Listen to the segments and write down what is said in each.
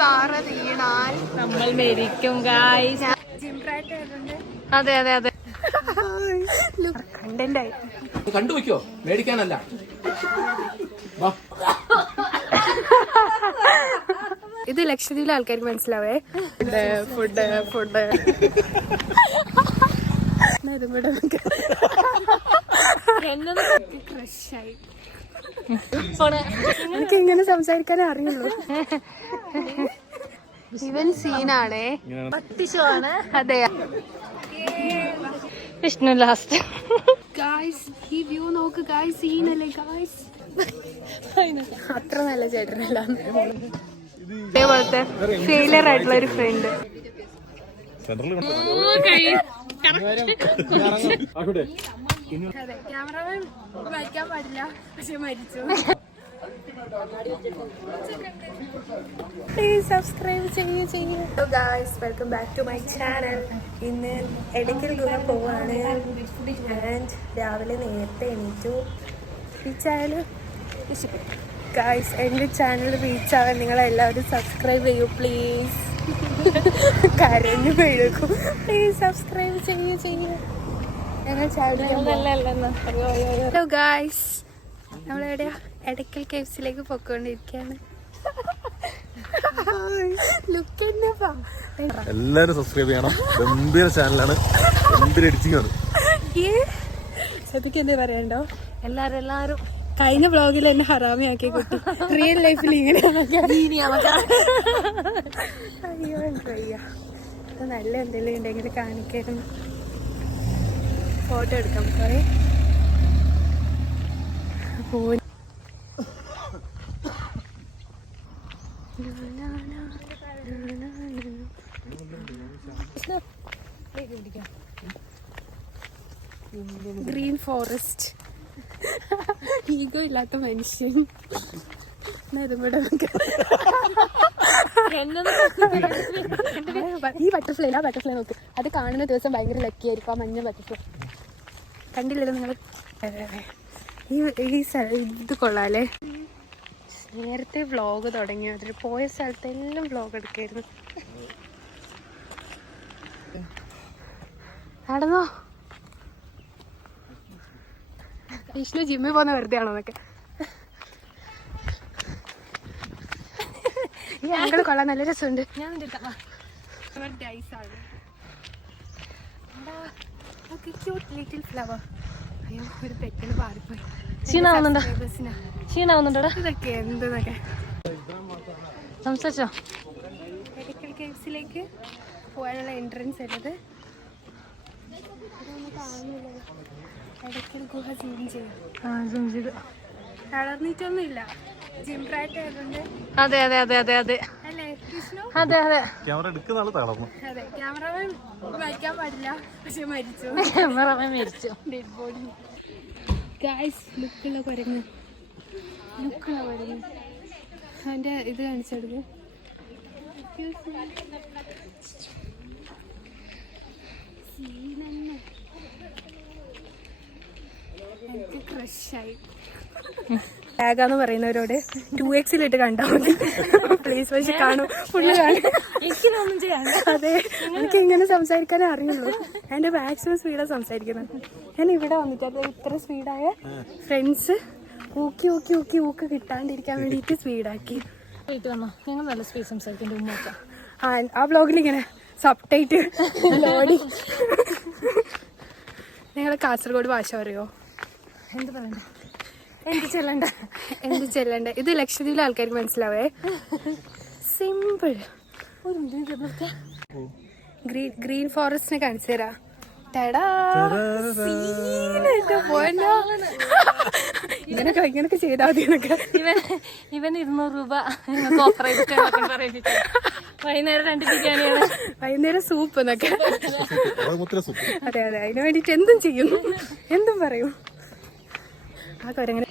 പാറ വീണാൽ നമ്മൾ മരിക്കും ഗായ്സ്. അതെ അതെ അതെ. കണ്ടന്റായി കണ്ടുവെക്കോ, മേടിക്കാനല്ല. ഇത് ലക്ഷദ്വീപിലെ ആൾക്കാർക്ക് മനസ്സിലാവേ. Food food ക്രഷായി. എനിക്ക് ഇങ്ങനെ സംസാരിക്കാനേ അറിയുള്ളൂ. ഇവൻ സീനാണേ, പട്ടിഷമാണ്. അതെ. വിഷ്ണു ലാസ്റ്റ്. ഗായ്സ് ഈ വ്യൂ നോക്ക് ഗായ്സ്, സീനല്ലേ ഗായ്സ്. അത്ര നല്ല ചേട്ടനല്ല. അതേപോലത്തെ ഫെയിലിയർ ആയിട്ടുള്ള ഒരു ഫ്രണ്ട്. ക്യാമറമാൻ മരിക്കാൻ പാടില്ല, പക്ഷെ മരിച്ചു. പ്ലീസ് സബ്സ്ക്രൈബ് ചെയ്യൂ. Hello guys, welcome back to my channel. ഇന്ന് എടയ്ക്കൽ ഗുഹ പോവാണ്. ഞാൻ രാവിലെ നേരത്തെ എണീറ്റു. ഈ ചാനൽ ഇഷ്ടപ്പെട്ടു ഗായ്സ്. എൻ്റെ ചാനൽ റീച്ച് ആവാൻ നിങ്ങളെല്ലാവരും സബ്സ്ക്രൈബ് ചെയ്യൂ പ്ലീസ്. കരഞ്ഞു വീഴും. പ്ലീസ് സബ്സ്ക്രൈബ് ചെയ്യൂ. ഹലോ ഗായ്സ്, നമ്മളെവിടെയാ? എടയ്ക്കൽ കേവ്സിലേക്ക് പൊക്കോണ്ടിരിക്കുകയാണ്. എല്ലാരും സബ്സ്ക്രൈബ് ചെയ്യണം. ഗംഭീര ചാനലാണ്, ഗംഭീര എഡിറ്റിംഗ് ആണ്. സത്യക്ക് എന്താ പറയണ്ടോ? എല്ലാരും കഴിഞ്ഞ ബ്ലോഗിൽ എന്നെ ഹറാമിയാക്കി കുട്ടി. റിയൽ ലൈഫിൽ ഇങ്ങനെ അയ്യോ വയ്യ. നല്ല എന്തെങ്കിലും ഉണ്ടെങ്കിൽ കാണിക്കായിരുന്നു. ഫോട്ടോ എടുക്കാം. കുറേ ഗ്രീൻ ഫോറസ്റ്റ്. ഈഗോ ഇല്ലാത്ത മനുഷ്യൻ. ഈ ബട്ടർഫ്ലൈ നോക്ക്. അത് കാണുന്ന ദിവസം ഭയങ്കര ലക്കി ആയിരിക്കും. ആ മഞ്ഞ ബട്ടർഫ്ലൈ കണ്ടില്ലല്ലോ നിങ്ങൾ? ഇത് കൊള്ളാല്ലേ. നേരത്തെ വ്ളോഗ് തുടങ്ങി. അതിൽ പോയ സ്ഥലത്തെല്ലാം വ്ളോഗ് എടുക്കായിരുന്നു. നടന്നോ? വിഷ്ണു ജിമ്മിൽ പോകുന്ന വെറുതെ ആണോ എന്നൊക്കെ. ഈ ആങ്കിൾ കൊള്ളാൻ നല്ല രസമുണ്ട്. ഞാൻ ലിറ്റിൽ ഫ്ലവർ. അയ്യോ, ഒരു പെട്ടിന് പാറിപ്പോയി. ക്ഷീണാവുന്നുണ്ടോടാ? ഇതൊക്കെ എന്തെന്നൊക്കെ. സംസാരിച്ചോ? എടയ്ക്കൽ കേവ്സിലേക്ക് പോകാനുള്ള എൻട്രൻസ് ഉള്ളത്. എടയ്ക്കൽ ഗുഹ സൂം ചെയ്തു. തളർന്നിട്ടൊന്നും ഇല്ല. ജിം പ്രാക്ടീസ് ആയതുകൊണ്ട്. അതെ അതെ അതെ അതെ അതെ അല്ലേ വിഷ്ണു? അതെ അതെ. ക്യാമറ എടുക്കുന്ന ആള് തളർന്നു. അതെ, ക്യാമറമാൻ മരിക്കാൻ പാടില്ല, പക്ഷെ മരിച്ചു. മരിച്ചു. Dead body. ഗായ്സ്, ലുക്കുള്ള കുരങ്ങ്. അവൻ്റെ ഇത് കാണിച്ചെടുക്കും. എനിക്ക് ക്രഷായി. ടാഗാന്ന് പറയുന്നവരോട് 2x കണ്ടാൽ മതി പ്ലീസ്. പക്ഷെ കാണും, ഫുള്ള് കാണും. എനിക്കൊന്നും ചെയ്യാൻ. അതെ, എനിക്ക് ഇങ്ങനെ സംസാരിക്കാനേ അറിയുള്ളൂ. എൻ്റെ മാക്സിമം സ്പീഡാണ് സംസാരിക്കുന്നത്. ഞാൻ ഇവിടെ വന്നിട്ട് ഇത്ര സ്പീഡായ ഫ്രണ്ട്സ് ഊക്ക് കിട്ടാണ്ടിരിക്കാൻ വേണ്ടിയിട്ട് സ്പീഡാക്കി. ഞങ്ങൾ നല്ല സ്പീഡ് സംസാരിക്കേണ്ട ഉമ്മ. ആ ബ്ലോഗിൽ ഇങ്ങനെ സബ്ടൈറ്റ് ലോഡി. നിങ്ങൾ കാസർഗോഡ് ഭാഷ പറയോ? എന്ത് പറയണ്ട, എന്ത് ചെല്ലണ്ട. ഇത് ലക്ഷദ്വീപിലെ ആൾക്കാർക്ക് മനസ്സിലാവേ. സിമ്പിൾ. ഗ്രീൻ ഫോറസ്റ്റിനെ കാണിച്ചു തരാ. ഇങ്ങനൊക്കെ ചെയ്താൽ മതി എന്നൊക്കെ. ഇവൻ 200 രൂപ ഓഫർ ചെയ്തിട്ട് വൈകുന്നേരം 2 ബിരിയാണിയാണ്, വൈകുന്നേരം സൂപ്പ് എന്നൊക്കെ. അതെ, അതിന് വേണ്ടിട്ട് എന്തും ചെയ്യും, എന്തും പറയും. ആ കൊരങ്ങനെ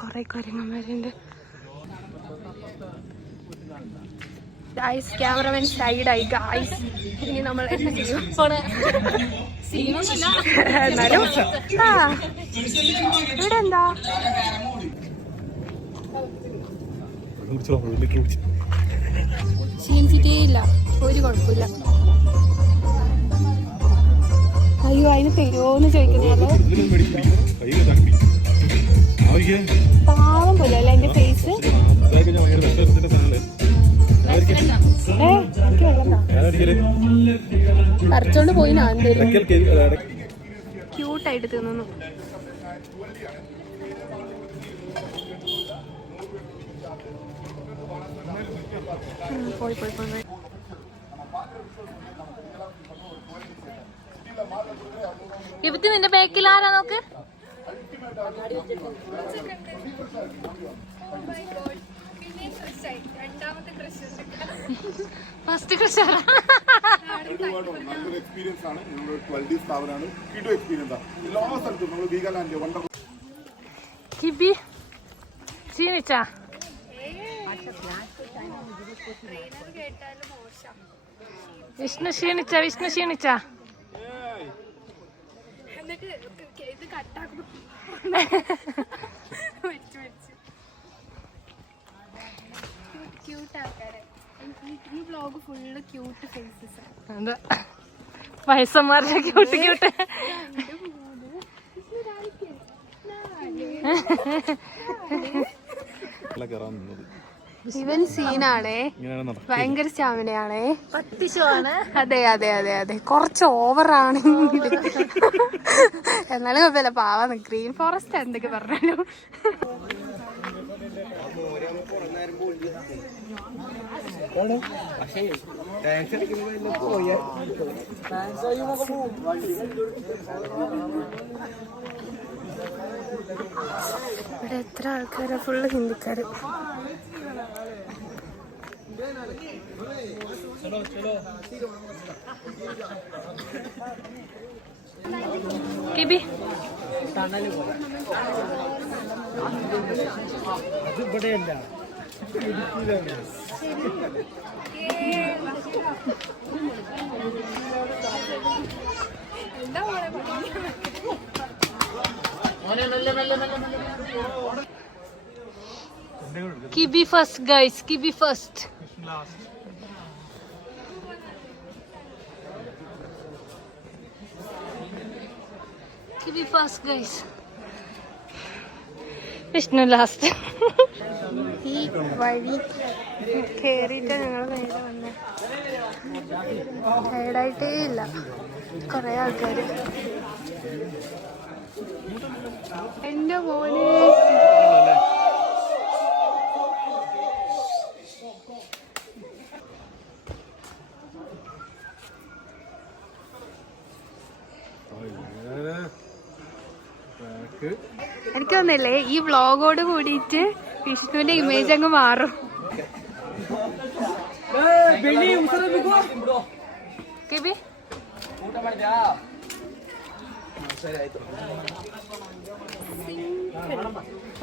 കൊറേ കൊരങ്ങന്മാരുണ്ട്. ഗായ്സ്, ക്യാമറമാൻ സൈഡായി. ഗായ്സ്, ഇനി നമ്മൾ എന്ത് ചെയ്യും? എന്നാലും ഇവിടെ എന്താ ക്ഷീണിച്ചിട്ടേ ഇല്ല, ഒരു കുഴപ്പമില്ല. അയ്യോ അതിന് തരുമോന്ന് ചോദിക്കുന്നല്ലേ, പാവം പോലെ അല്ലേ എന്റെ ഫേസ്. പറിച്ചോണ്ട് പോയി ഞാൻ ക്യൂട്ടായിട്ട് തിന്നു. പോയി പോയി പോയി പോയി. ഇവത്ത് നിന്റെ ബാക്കിൽ ആരാ നോക്ക്. ഫസ്റ്റ് ക്രഷ് നല്ലൊരു എക്സ്പീരിയൻസ് ആണ്. ഞങ്ങളുടെ ക്വാളിറ്റി സ്ഥാപനമാണ്. കിടു എക്സ്പീരിയൻസ് ആണ്. എല്ലാ സ്ഥലത്തും നമ്മൾ വീഗാലാൻഡ് വണ്ടർ കിബി ക്ഷീണിച്ചാ? വിഷ്ണു ക്ഷീണിച്ചാ? വിഷ്ണു ക്ഷീണിച്ചാ? ഈ വ്ലോഗ് ഫുള്ള് ക്യൂട്ട് ഫേസസ്. അതെ, വയസ്സന്മാരുടെ ക്യൂട്ട് ക്യൂട്ട്. ഇവൻ സീനാണേ, ഭയങ്കര സ്റ്റാമിനയാണേ, പട്ടിഷമാണ്. അതെ അതെ അതെ അതെ, കുറച്ച് ഓവറാണെങ്കിൽ എന്നാലും കുഴപ്പമില്ല, പാവാന്ന്. ഗ്രീൻ ഫോറസ്റ്റ് എന്തൊക്കെ പറഞ്ഞാലും. ഇവിടെ എത്ര ആൾക്കാരാ, ഫുള്ള് ഹിന്ദിക്കാര്. Kibi Kibi first guys, Kibi first. Kibi first guys, Vishnu last. ഈ വഴി കേറിയിട്ട് ഞങ്ങൾ നേരെ വന്നേ, ടയർഡായിട്ടേ ഇല്ല. കൊറേ ആൾക്കാര്. എന്റെ മോനെ എനിക്ക് തോന്നില്ലേ, ഈ വ്ളോഗോട് കൂടിയിട്ട് വിഷ്ണുവിന്റെ ഇമേജ് അങ്ങ് മാറും. കിബി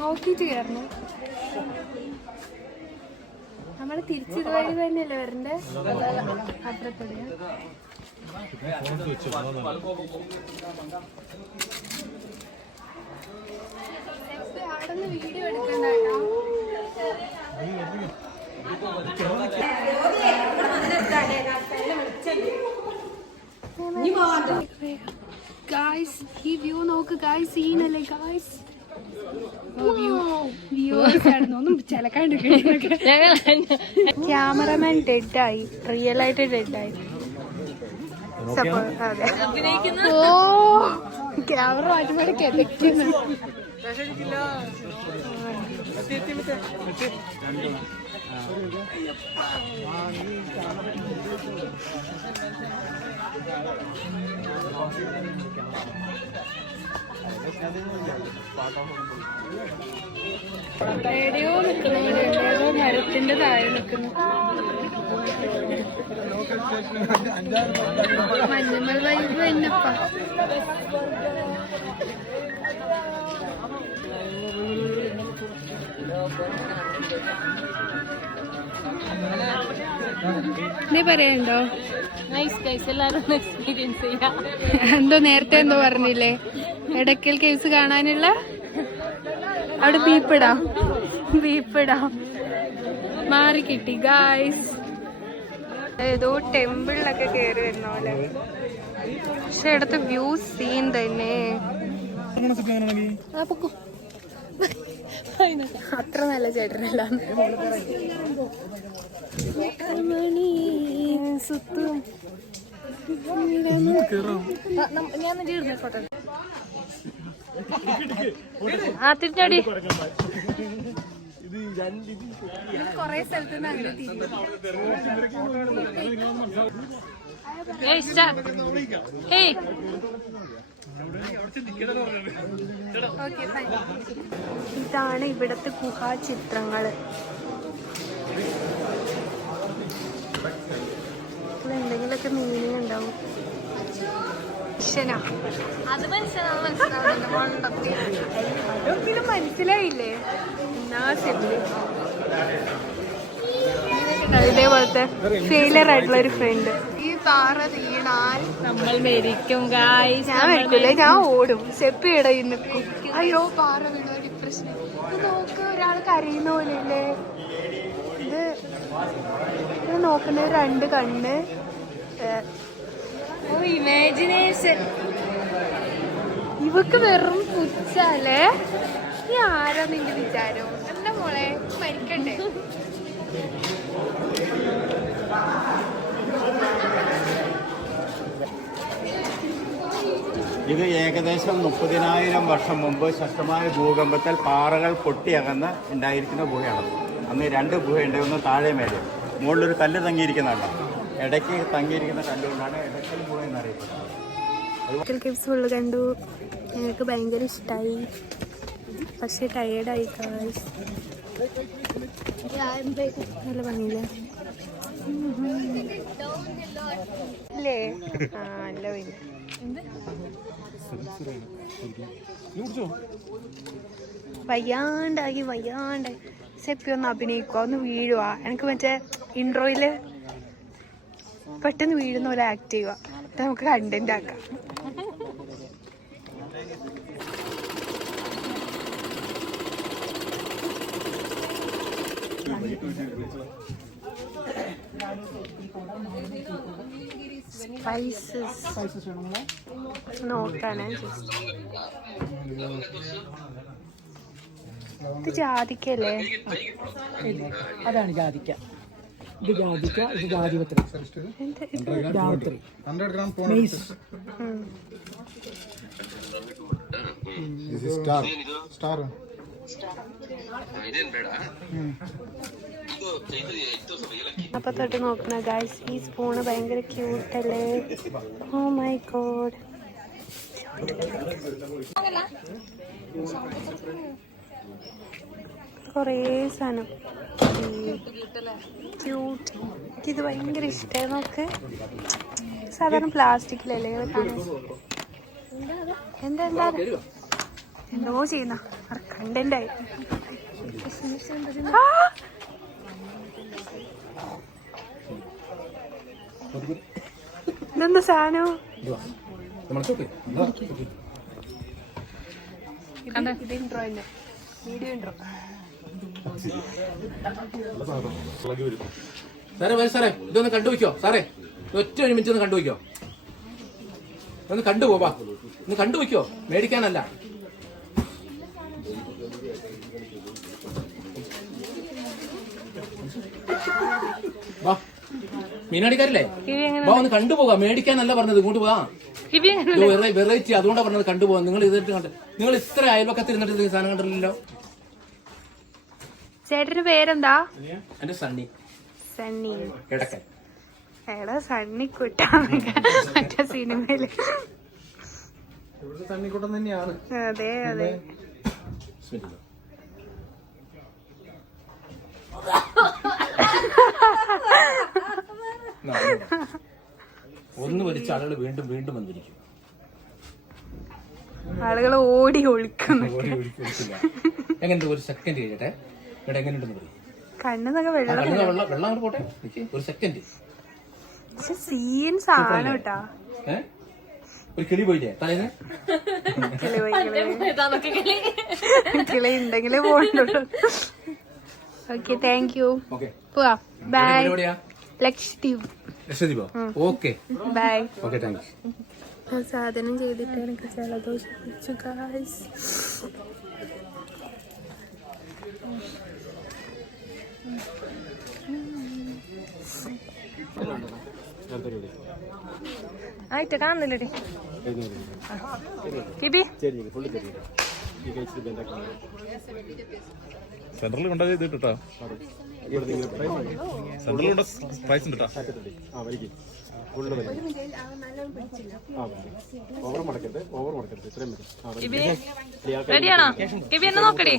നോക്കിട്ട് കയറണം. നമ്മള് തിരിച്ചത് വഴി തന്നെയല്ലേ വരണ്ടേ? അപ്പുറത്തോടെയാ. അവിടെ നിന്ന് വീഡിയോ എടുക്കണ്ട. ഗായ്സ് ഈ വ്യൂ നോക്ക് ഗായ്സ്, സീനല്ലേ ഗായ്സ്. വ്യൂവേഴ്സ് ആയിരുന്നു, ഒന്നും ചിലക്കാണ്ട്. ക്യാമറമാൻ ഡെഡായി, റിയൽ ആയിട്ട് ഡെഡായി. ഓ ക്യാമറ മാറ്റുമ്പോൾ കിടക്കുന്നു. എവിടെയോ നിൽക്കുന്നു, എവിടെയോ മരത്തിന്റെ താഴെ നിൽക്കുന്നു. മഞ്ഞമ്മൽ വൈബ് എന്നപ്പ. നീ പറയണ്ടോ? നൈസ് ഗൈസ്, എല്ലാരും എക്സ്പീരിയൻസ് ചെയ്യാം. എന്തോ നേരത്തെ എന്തോ പറഞ്ഞില്ലേ, എടക്കൽ കേവ്സ് കാണാനുള്ള അവിടെ ബീപ്പിടാ. ബീപ്പിടാം മാറി കിട്ടി ഗായ്സ്. ഏതോ ടെമ്പിളിലൊക്കെ കയറി വരുന്ന പോലെ. പക്ഷെ ഇടത്ത് വ്യൂ സീൻ തന്നെ. അത്ര നല്ല ചേട്ടനല്ല. സുത്തും ഞാൻ ഫോട്ടോ തിരിഞ്ഞടി. കൊറേ സ്ഥലത്ത് നിന്ന് അങ്ങനെ ഇതാണ് ഇവിടത്തെ ഗുഹാചിത്രങ്ങള്. എന്തെങ്കിലുമൊക്കെ മീനിങ് ഉണ്ടാവും. അത് മനസ്സിലായില്ലേ? ഇതേപോലത്തെ ഫെയിലർ ആയിട്ടുള്ള ഒരു ഫ്രണ്ട്. ഈ പാറ വീണാൽ നമ്മൾ മരിക്കും ഗായ്സ്. ഞാൻ മരിക്കില്ല, ഞാൻ ഓടും. സ്റ്റെപ്പ് ഇടയിൽ നിൽക്കും. അയ്യോ പാറ വീണ ഡിപ്രഷൻ. നോക്ക്, ഒരാൾ കരയുന്ന പോലെയല്ലേ ഇത്. നോക്കുന്ന രണ്ട് കണ്ണ്. ഇമാജിനേഷൻ. ഇവക്ക് വെറും പുച്ഛല്ലേ. നീ ആരാ നിന്റെ വിചാരം? എന്താ മോളെ മരിക്കണ്ടേ? ഇത് ഏകദേശം 30,000 വർഷം മുമ്പ് ശക്തമായ ഭൂകമ്പത്തിൽ പാറകൾ പൊട്ടിയകന്ന് ഉണ്ടായിരിക്കുന്ന ഗുഹയാണ്. അന്ന് 2 ഗുഹയുണ്ട്, ഒന്ന് താഴെ മേലെ. മുകളിലൊരു കല്ല് തങ്ങിയിരിക്കുന്നുണ്ട്. ഇടയ്ക്ക് തങ്ങിയിരിക്കുന്ന കല്ലുകൊണ്ടാണ് ഇടയ്ക്കൽ ഗുഹ എന്നറിയപ്പെടുന്നത്. കേവ്സ് ഫുള്ള് കണ്ടു. ഞങ്ങൾക്ക് ഭയങ്കര ഇഷ്ടമായി. പക്ഷെ ടയേർഡായി. നല്ല ഭംഗിയില്ലേ? അല്ലേ? ആ അല്ല വയ്യാണ്ടായി. സെപ്പി ഒന്ന് അഭിനയിക്കുക, ഒന്ന് വീഴുക. എനിക്ക് മറ്റേ ഇൻട്രോയില് പെട്ടെന്ന് വീഴുന്ന പോലെ ആക്ട് ചെയ്യുക. അത് നമുക്ക് കണ്ടന്റ് ആക്കാം. സ്പൈസസ് നോക്കാനേ. ഇത് ജാതിക്കല്ലേ? അതാണ് ജാതിക്ക. ഇത് ജാതിക്ക, ഇത് ജാതിപത്രി. ജാതിപത്രി 100 gram സ്റ്റാർ. അപ്പൊ തൊട്ട് നോക്കുന്ന ഗൈസ്, ഈ സ്പൂണ് ഭയങ്കര ക്യൂട്ടല്ലേ? Oh my God. കുറേ സാധനം ക്യൂട്ട്. എനിക്കിത് ഭയങ്കര ഇഷ്ടമായി. നോക്ക്, സാധാരണ പ്ലാസ്റ്റിക്കിലല്ലേ കാണാൻ. എന്താ എന്തോ ചെയ്യുന്ന കണ്ടന്റായി. ഇതെന്താ സാധനം? ഇത് ഇൻട്രോ തന്നെ, വീഡിയോ ഇൻട്രോ. സാറേ ഇതൊന്ന് കണ്ടുവയ്ക്കോ സാറേ. ഒറ്റ ഒരു മിനിറ്റ് ഒന്ന് കണ്ടുവയ്ക്കോ. ഒന്ന് കണ്ടുപോവാ. ഒന്ന് കണ്ടുവയ്ക്കോ, മേടിക്കാനല്ല. വാ, മീനാടിക്കാരില്ലേ? വാ, ഒന്ന് കണ്ടുപോകാം. മേടിക്കാനല്ല പറഞ്ഞത്, ഇങ്ങോട്ട് പോവാ. വെറൈറ്റി, അതുകൊണ്ടാണ് പറഞ്ഞത് കണ്ടുപോകാം. നിങ്ങൾ ഇതിട്ട് കണ്ട്, നിങ്ങൾ ഇത്ര അയൽപക്കത്തിൽ ഇരുന്നിട്ട് സാധനം കണ്ടില്ലല്ലോ. ചേട്ടന്റെ പേരെന്താ? എന്റെ സണ്ണി. കിടക്കൻ. എടാ സണ്ണിക്കുട്ടാണ് മറ്റേ സിനിമയില്. തണ്ണിക്കുട്ടൻ തന്നെയാണ്. അതെ. ഒന്ന് വലിച്ച ആളുകൾ വീണ്ടും വന്നിരിക്കും. ആളുകൾ ഓടി ഒളിക്കുന്നു. എങ്ങനെയുണ്ട്? ഒരു സെക്കൻഡ് കഴിയട്ടെ. ഇവിടെ എങ്ങനെയുണ്ടെന്ന് പറയും. കണ്ണെന്നൊക്കെ വെള്ളം അങ്ങോട്ട് പോട്ടെ. ഒരു സെക്കൻഡ്. സീൻ സാധനം കേട്ടാ. ഒരു കിളി പോയില്ലേ തലേന്ന്? കിളി ഉണ്ടെങ്കിലേ പോകണ്ടുള്ളൂ. Okay thank you. ഓക്കെ പോവാ. ബൈ. എവിടെയാ? ലക്ഷദ്വീപ്. ലക്ഷദ്വീപോ? Okay bye. Okay thank you. സാധനം ചെയ്തിട്ട് എനിക്ക് ജലദോഷം പിടിച്ചു ഗായ്സ്. ആയിട്ട് കാണുന്നില്ലടി കിബി. സെൻട്രൽ കൊണ്ടത് ഇത് കേട്ടോ, സെൻട്രൽ കൊണ്ട് പ്രൈസ് ഉണ്ട് കേട്ടോ. കിബി റെഡിയാണോ? കിബി എന്നെ നോക്കടി.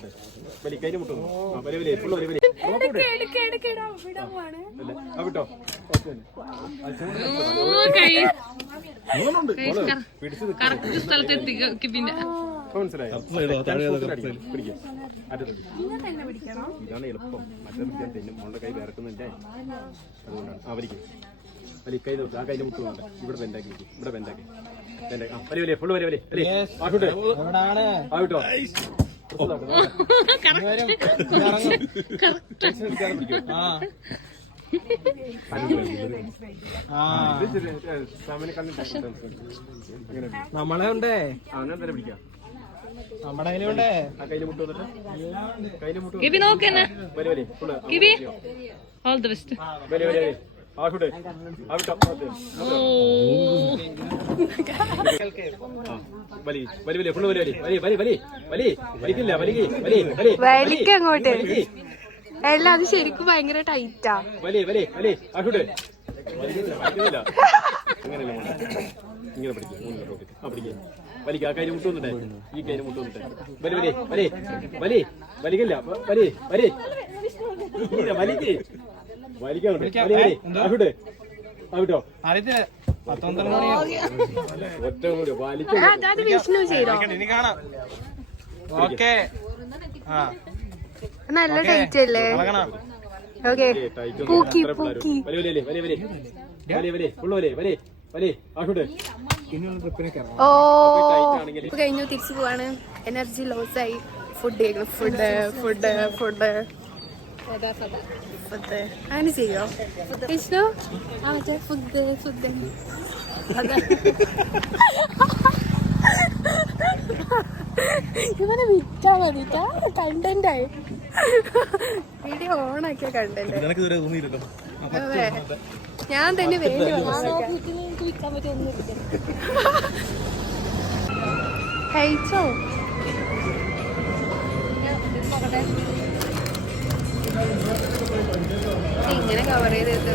കറക്റ്റ് സ്ഥലത്ത് എത്തി കിബിന്റെ. ഇതാണ് എളുപ്പം. മറ്റേ പിടിക്കാൻ തെന്നും മോളുടെ കൈ വിറക്കുന്നുണ്ടേ, അതുകൊണ്ടാണ്. അവർക്ക് വലിയ കൈ നോക്കുക, ആ കൈൻ്റെ മുട്ട് വേണ്ട. ഇവിടെ ബെൻഡാക്കി വെക്കും, ഇവിടെ ബെൻഡാക്കി വലിയ വലിയ ഫുള്ള് വലിയ വലിയ ആട്ടോ ആട്ടോ. നമ്മളെ ഉണ്ടേ, അങ്ങനെ തന്നെ പിടിക്കാം. നമ്മുടെ കയ്യിലുണ്ടേ. ആ കൈൻ്റെ മുട്ട് വന്നിട്ട് കൈൻ്റെ മുട്ട് കിബി നോക്കന്നെ. വലിയ വലിയ full KIIFB all the best. വലിയ വലിയ ആട്ടോ ആട്ടോ. വലിയ വലിയ വലിയ ഫുള്ള് വലിയ വലിയ വലിയ വലിയ വലിയ വലിക്കില്ല വലിയ വലിയ വലിയ വലിക്ക് അങ്ങോട്ട്. എല്ലാം അത് ശരിക്കും ഭയങ്കര ടൈറ്റാ. വലിയ വലിയ വലിയ ആട്ടോട്ടെ. വലിക്കുന്നില്ല, അങ്ങനെയല്ല ഇങ്ങനെ പിടിക്കുക. ആ പിടിക്കുക, വലിക്കുക. ആ കൈ മുട്ട് വന്നിട്ടേ, ഈ കൈ മുട്ട് വന്നിട്ടേ. വലിയ വലിയ വലിയ വലിയ വലിക്കില്ല, വലിയ വലിയ വലിക്ക് വലിക്കാനുണ്ട്. വലിയ വലിയ ആട്ടോട്ടെ ആട്ടോ. ഒറ്റ കൂടി വലിക്കും. അത് വിഷ്ണു ചെയ്തോ? ഓക്കെ, നല്ല ടൈറ്റ് അല്ലേ? ഓക്കെ. പൂക്കി പൂക്കി. വലിയ വലിയ വലിയ വലിയ വലിയ വലിയ ഫുള്ള് വലിയ വലിയ വലിയ ആട്ടോട്ടെ. ഓ ഇപ്പൊ കഴിഞ്ഞു, തിരിച്ചു പോവാണ്. എനർജി ലോസ് ആയി. Food food food food food അങ്ങനെ ചെയ്യോ വിഷ്ണു? ആ മറ്റേ ഫുഡ് ഫുഡ് ഇവനെ വിറ്റാ മതിട്ടാ. കണ്ടന്റ് ആയി വീഡിയോ ഓണാക്കിയ കണ്ടന്റ്. ഇതുവരെ തോന്നിയില്ലല്ലോ. അതെ, ഞാൻ തന്നെ വേണ്ടി കഴിച്ചോ? ഇങ്ങനെ കവർ ചെയ്ത്